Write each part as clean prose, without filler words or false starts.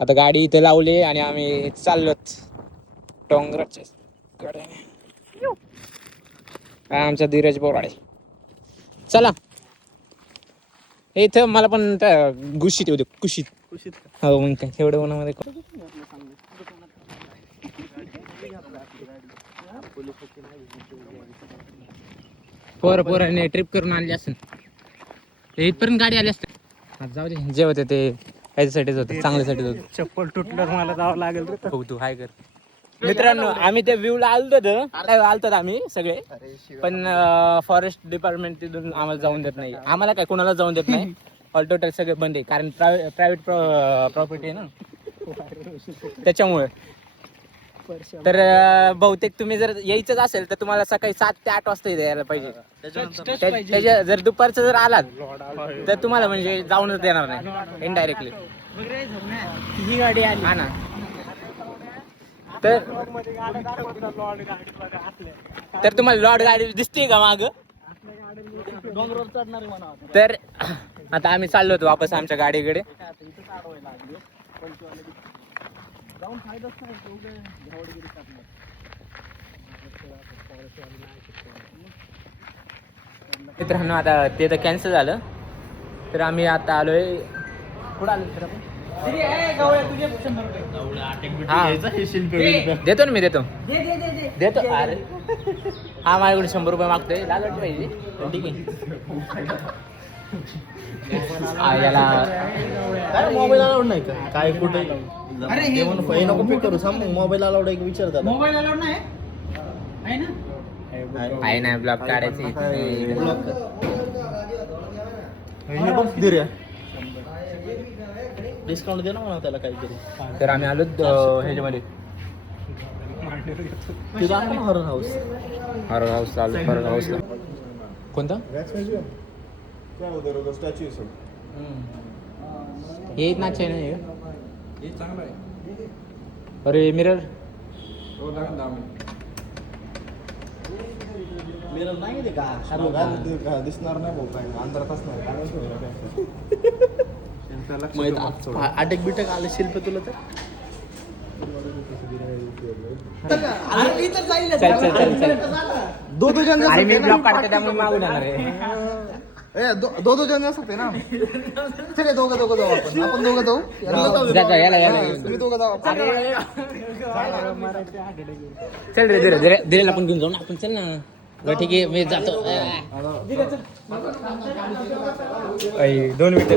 आता गाडी इथे लावली आणि आम्ही चाललोत डोंगराच्या कडेने. काय आमचा धीरज बोराडे. चला इथं मला पण त्या गुशीत येऊ दे. कुशीत हो मग काय एवढं उन्हामध्ये पोराने ट्रिप करून आणली असेल. इथपर्यंत गाडी आली असते. जाऊ दे जे होते ते ह्याच्यासाठीच होतं, चांगल्यासाठीच होतं. चप्पल तुटल्यावर मला जावं लागेल. हो तू हाय कर. मित्रांनो आम्ही त्या व्ह्यूला आलतो आम्ही सगळे, पण फॉरेस्ट डिपार्टमेंट तिथून आम्हाला जाऊन देत नाही. आम्हाला काय कोणाला जाऊन देत नाही. ऑल टोटल सगळे बंद आहे, कारण प्रायव्हेट प्रॉपर्टी आहे ना त्याच्यामुळे. तर बहुतेक तुम्ही जर यायचंच असेल तर तुम्हाला सकाळी 7 ते 8 वाजता यायला पाहिजे. त्याच्या जर दुपारचं जर आलात तर तुम्हाला म्हणजे जाऊनच देणार नाही इनडायरेक्टली. ही गाडी आली हा ना. तर तुम्हाला लॉर्ड गाडी दिसते का माग? डोंगरावर चढणार म्हणा. तर आता आम्ही चाललो होतो वापस आमच्या गाडीकडे. जाऊन फायदाच नाही. मित्रांनो आता ते तर कॅन्सल झालं, तर आम्ही आता आलोय. कुठं आलो सर आपण? देतो ना मी देतो. अरे हा माझ्याकडे 100 रुपये मागतोय. लालच पाहिजे ठीक आहे. याला मोबाईल अलाउड नाही का काय कुठे? नको पिक करू सांग. मोबाईल अलाउड आहे विचारतात. मोबाईल अलाउड नाही आहे ना? आहे ना ब्लॉक काढायचं. डिस्काउंट दे ना म्हणा त्याला काहीतरी. तर आम्ही आलो ह्याच्यामध्ये हॉरर हाऊस. हॉरर हाऊस आलो. हॉरर हाऊसला कोणता हे नाच आहे ना हे चांगला आहे. अरे मिरर मिरर नाही ते का दिसणार नाही भाऊ. काय अंधारात असणार. 8 बिटक आले शिल्प तुला तर. चल अरे मी ब्लॉक काढते त्यामुळे मागून येणार आहे. दो जण असते ना. चल दोघं जाऊ आपण. आपण दोघं जाऊ. तुम्ही दोघं जाऊ. चल रे धीरेला पण घेऊन जाऊ ना आपण. चल ना बरं ठीक आहे मी जातो. 2 मिनिटं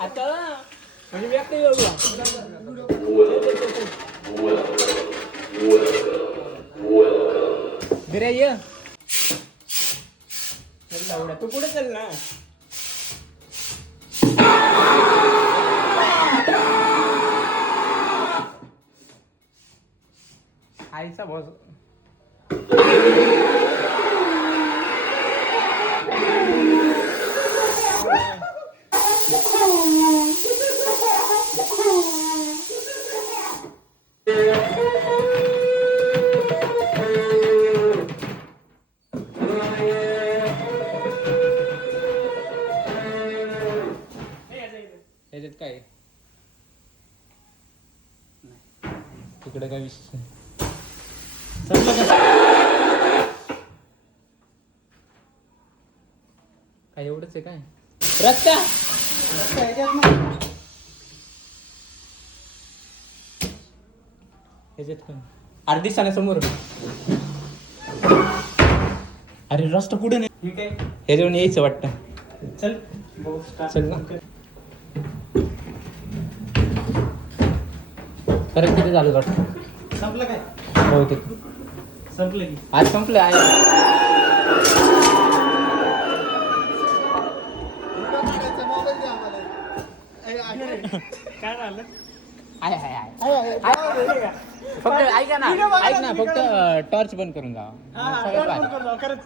आता म्हणजे मी एकटा येऊ. धीरे ये. तू पुढे चल ना. आईचा बॉस ह्याच्यात काय तिकडे काय विषय काय एवढंच आहे काय रस्ता ह्याच्यात पण अर्धी समोर. अरे रस्ता कुठे नाही ह्याच्यावर यायचं वाटतं. चल ना. परत किती झालं वाटतं? संपलं काय? हो ते संपलं की आज संपलं आहे. काय झालं? फक्त ऐका ना फक्त टॉर्च बंद करून जा. खरंच